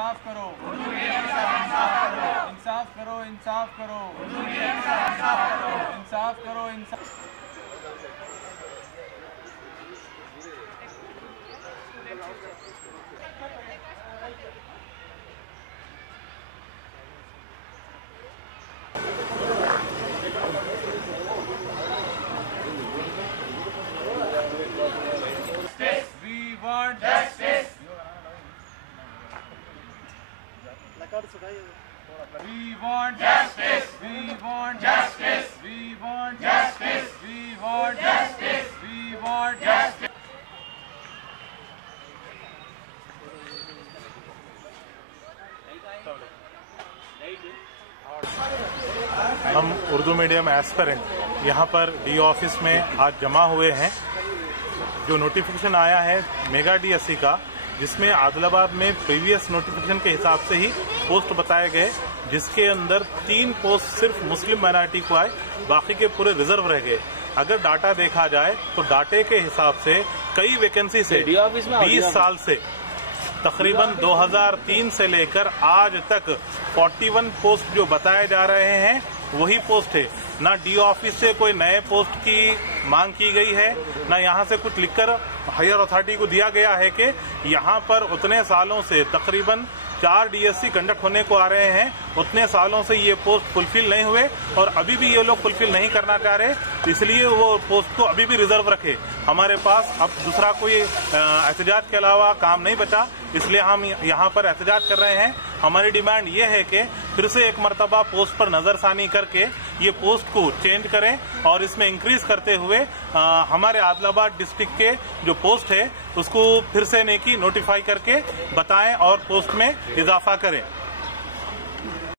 इंसाफ करो, इंसाफ करो, इंसाफ करो, इंसाफ करो, इंसाफ। We want justice. We want justice. We want justice. We want justice. We want justice. We want justice. हम Urdu medium aspirant यहाँ पर डी ऑफिस में आज जमा हुए हैं। जो नोटिफिकेशन आया है मेगा डीएससी का, जिसमें आदिलाबाद में प्रीवियस नोटिफिकेशन के हिसाब से ही पोस्ट बताए गए, जिसके अंदर 3 पोस्ट सिर्फ मुस्लिम माइनॉरिटी को आए, बाकी के पूरे रिजर्व रह गए। अगर डाटा देखा जाए तो डाटे के हिसाब से कई वैकेंसी से 20 साल से तकरीबन 2003 से लेकर आज तक 41 पोस्ट जो बताए जा रहे हैं वही पोस्ट है। ना डी ऑफिस से कोई नए पोस्ट की मांग की गई है, ना यहाँ से कुछ लिखकर हायर अथॉरिटी को दिया गया है कि यहाँ पर उतने सालों से तकरीबन 4 डीएससी कंडक्ट होने को आ रहे हैं, उतने सालों से ये पोस्ट फुलफिल नहीं हुए और अभी भी ये लोग फुलफिल नहीं करना चाह रहे, इसलिए वो पोस्ट को अभी भी रिजर्व रखे। हमारे पास अब दूसरा कोई एहतजाज के अलावा काम नहीं बचा, इसलिए हम यहाँ पर एहतजाज कर रहे हैं। हमारी डिमांड ये है कि फिर से एक मरतबा पोस्ट पर नजरसानी करके ये पोस्ट को चेंज करें और इसमें इंक्रीज करते हुए हमारे आदिलाबाद डिस्ट्रिक्ट के जो पोस्ट है उसको फिर से नोटिफाई करके बताएं और पोस्ट में इजाफा करें।